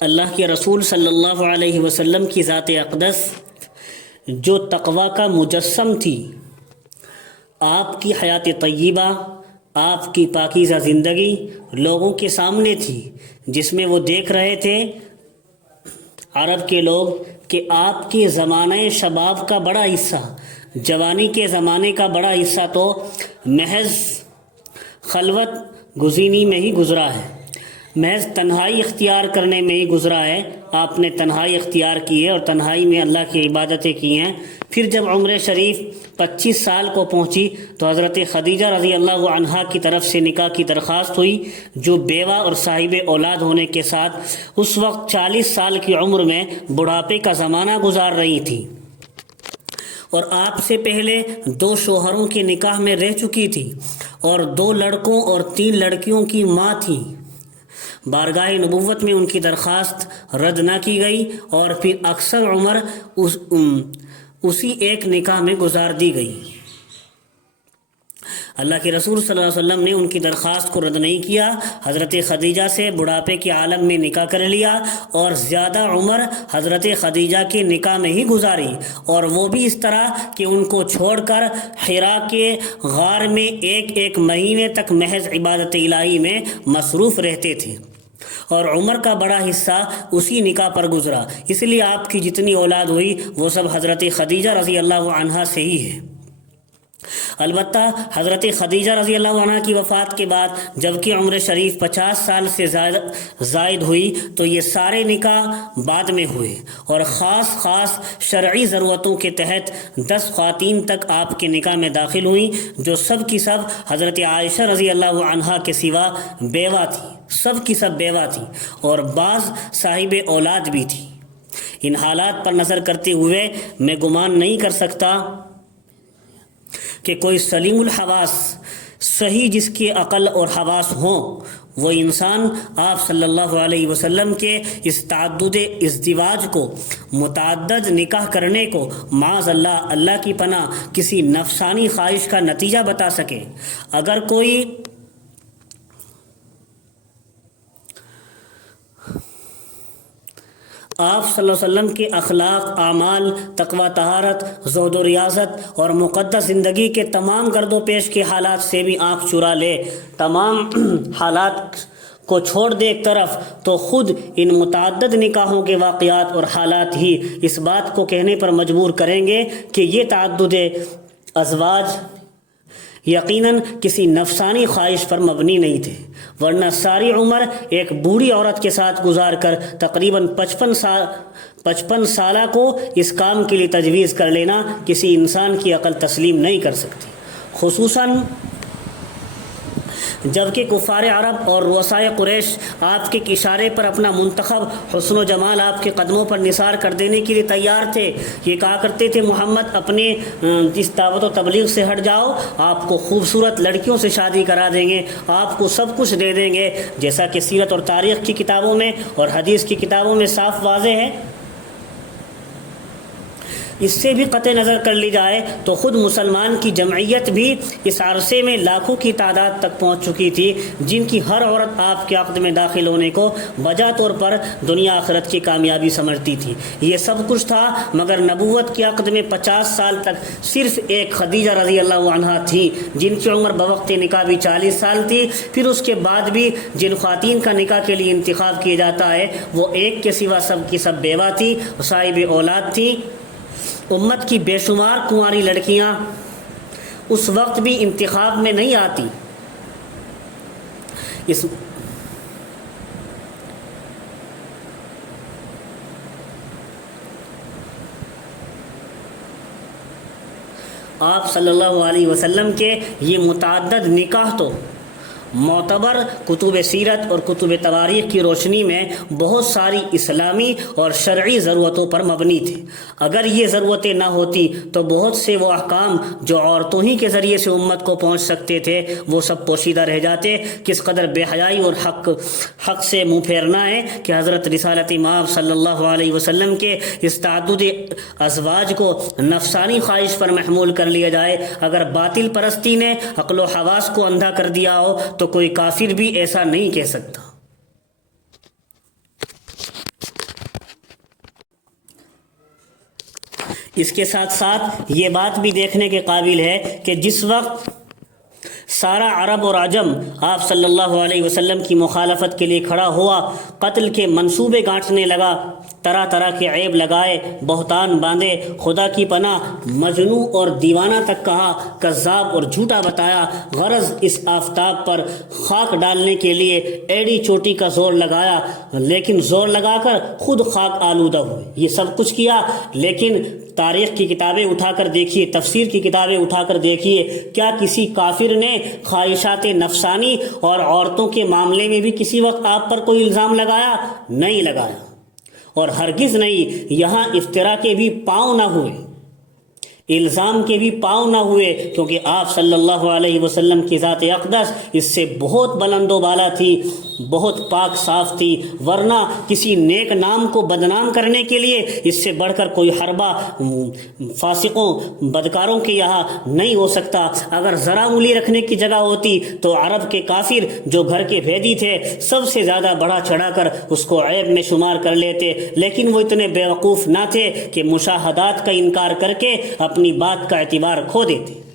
اللہ کے رسول صلی اللہ علیہ وسلم کی ذات اقدس جو تقوی کا مجسم تھی، آپ کی حیات طیبہ، آپ کی پاکیزہ زندگی لوگوں کے سامنے تھی، جس میں وہ دیکھ رہے تھے عرب کے لوگ کہ آپ کے زمانہ شباب کا بڑا حصہ، جوانی کے زمانے کا بڑا حصہ تو محض خلوت گزینی میں ہی گزرا ہے، محض تنہائی اختیار کرنے میں ہی گزرا ہے۔ آپ نے تنہائی اختیار کی ہے اور تنہائی میں اللہ کی عبادتیں کی ہیں۔ پھر جب عمر شریف 25 سال کو پہنچی تو حضرت خدیجہ رضی اللہ عنہا کی طرف سے نکاح کی درخواست ہوئی، جو بیوہ اور صاحب اولاد ہونے کے ساتھ اس وقت 40 سال کی عمر میں بڑھاپے کا زمانہ گزار رہی تھی، اور آپ سے پہلے 2 شوہروں کے نکاح میں رہ چکی تھی اور 2 لڑکوں اور 3 لڑکیوں کی ماں تھی۔ بارگاہ نبوت میں ان کی درخواست رد نہ کی گئی اور پھر اکثر عمر اسی ایک نکاح میں گزار دی گئی۔ اللہ کے رسول صلی اللہ علیہ وسلم نے ان کی درخواست کو رد نہیں کیا، حضرت خدیجہ سے بڑھاپے کے عالم میں نکاح کر لیا اور زیادہ عمر حضرت خدیجہ کے نکاح میں ہی گزاری، اور وہ بھی اس طرح کہ ان کو چھوڑ کر حرا کے غار میں ایک مہینے تک محض عبادت الہی میں مصروف رہتے تھے، اور عمر کا بڑا حصہ اسی نکاح پر گزرا۔ اس لیے آپ کی جتنی اولاد ہوئی وہ سب حضرت خدیجہ رضی اللہ عنہا سے ہی ہے۔ البتہ حضرت خدیجہ رضی اللہ عنہ کی وفات کے بعد جبکہ عمر شریف 50 سال سے زائد ہوئی تو یہ سارے نکاح بعد میں ہوئے، اور خاص شرعی ضرورتوں کے تحت 10 خواتین تک آپ کے نکاح میں داخل ہوئیں، جو سب کی سب حضرت عائشہ رضی اللہ عنہا کے سوا بیوہ تھی، سب کی سب بیوہ تھی، اور بعض صاحب اولاد بھی تھی۔ ان حالات پر نظر کرتے ہوئے میں گمان نہیں کر سکتا کہ کوئی سلیم الحواس، صحیح جس کی عقل اور حواس ہوں، وہ انسان آپ صلی اللہ علیہ وسلم کے اس تعدد ازدواج کو، متعدد نکاح کرنے کو معاذ اللہ، اللہ کی پناہ، کسی نفسانی خواہش کا نتیجہ بتا سکے۔ اگر کوئی آپ صلی اللہ علیہ وسلم کے اخلاق، اعمال، تقوی، طہارت، زہد و ریاضت اور مقدس زندگی کے تمام گرد و پیش کے حالات سے بھی آنکھ چرا لے، تمام حالات کو چھوڑ دے ایک طرف، تو خود ان متعدد نکاحوں کے واقعات اور حالات ہی اس بات کو کہنے پر مجبور کریں گے کہ یہ تعدد ازواج یقیناً کسی نفسانی خواہش پر مبنی نہیں تھے، ورنہ ساری عمر ایک بوڑھی عورت کے ساتھ گزار کر تقریباً 55 سالہ کو اس کام کے لیے تجویز کر لینا کسی انسان کی عقل تسلیم نہیں کر سکتی، خصوصاً جبکہ کفار عرب اور رؤسائے قریش آپ کے اشارے پر اپنا منتخب حسن و جمال آپ کے قدموں پر نثار کر دینے کے لیے تیار تھے۔ یہ کہا کرتے تھے محمد اپنے اس دعوت و تبلیغ سے ہٹ جاؤ، آپ کو خوبصورت لڑکیوں سے شادی کرا دیں گے، آپ کو سب کچھ دے دیں گے، جیسا کہ سیرت اور تاریخ کی کتابوں میں اور حدیث کی کتابوں میں صاف واضح ہے۔ اس سے بھی قطع نظر کر لی جائے تو خود مسلمان کی جمعیت بھی اس عرصے میں لاکھوں کی تعداد تک پہنچ چکی تھی، جن کی ہر عورت آپ کے عقد میں داخل ہونے کو بجا طور پر دنیا آخرت کی کامیابی سمجھتی تھی۔ یہ سب کچھ تھا، مگر نبوت کے عقد میں 50 سال تک صرف ایک خدیجہ رضی اللہ عنہا تھی، جن کی عمر بوقت نکاح بھی 40 سال تھی۔ پھر اس کے بعد بھی جن خواتین کا نکاح کے لیے انتخاب کیا جاتا ہے وہ ایک کے سوا سب کی سب بیوہ تھی، صاحب اولاد تھی۔ امت کی بے شمار کنواری لڑکیاں اس وقت بھی انتخاب میں نہیں آتی۔ آپ صلی اللہ علیہ وسلم کے یہ متعدد نکاح تو معتبر کتب سیرت اور کتب تواریخ کی روشنی میں بہت ساری اسلامی اور شرعی ضرورتوں پر مبنی تھے۔ اگر یہ ضرورتیں نہ ہوتی تو بہت سے وہ احکام جو عورتوں ہی کے ذریعے سے امت کو پہنچ سکتے تھے وہ سب پوشیدہ رہ جاتے۔ کس قدر بے حیائی اور حق سے منہ پھیرنا ہے کہ حضرت رسالت مآب صلی اللہ علیہ وسلم کے اس تعدد ازواج کو نفسانی خواہش پر محمول کر لیا جائے۔ اگر باطل پرستی نے عقل و حواس کو اندھا کر دیا ہو تو کوئی کافر بھی ایسا نہیں کہہ سکتا۔ اس کے ساتھ ساتھ یہ بات بھی دیکھنے کے قابل ہے کہ جس وقت سارا عرب اور عجم آپ صلی اللہ علیہ وسلم کی مخالفت کے لیے کھڑا ہوا، قتل کے منصوبے گانٹنے لگا، طرح طرح کے عیب لگائے، بہتان باندھے، خدا کی پناہ مجنوں اور دیوانہ تک کہا، کذاب اور جھوٹا بتایا، غرض اس آفتاب پر خاک ڈالنے کے لیے ایڑی چوٹی کا زور لگایا، لیکن زور لگا کر خود خاک آلودہ ہوئے۔ یہ سب کچھ کیا، لیکن تاریخ کی کتابیں اٹھا کر دیکھیے، تفسیر کی کتابیں اٹھا کر دیکھیے، کیا کسی کافر نے خواہشات نفسانی اور عورتوں کے معاملے میں بھی کسی وقت آپ پر کوئی الزام لگایا؟ نہیں لگایا، اور ہرگز نہیں یہاں افترا کے بھی پاؤں نہ ہوئے، الزام کے بھی پاؤں نہ ہوئے، کیونکہ آپ صلی اللہ علیہ وسلم کی ذات اقدس اس سے بہت بلند و بالا تھی، بہت پاک صاف تھی، ورنہ کسی نیک نام کو بدنام کرنے کے لیے اس سے بڑھ کر کوئی حربہ فاسقوں بدکاروں کے یہاں نہیں ہو سکتا۔ اگر ذرا مولی رکھنے کی جگہ ہوتی تو عرب کے کافر جو گھر کے بھیدی تھے سب سے زیادہ بڑھا چڑھا کر اس کو عیب میں شمار کر لیتے، لیکن وہ اتنے بیوقوف نہ تھے کہ مشاہدات کا انکار کر کے اپنی بات کا اعتبار کھو دیتے۔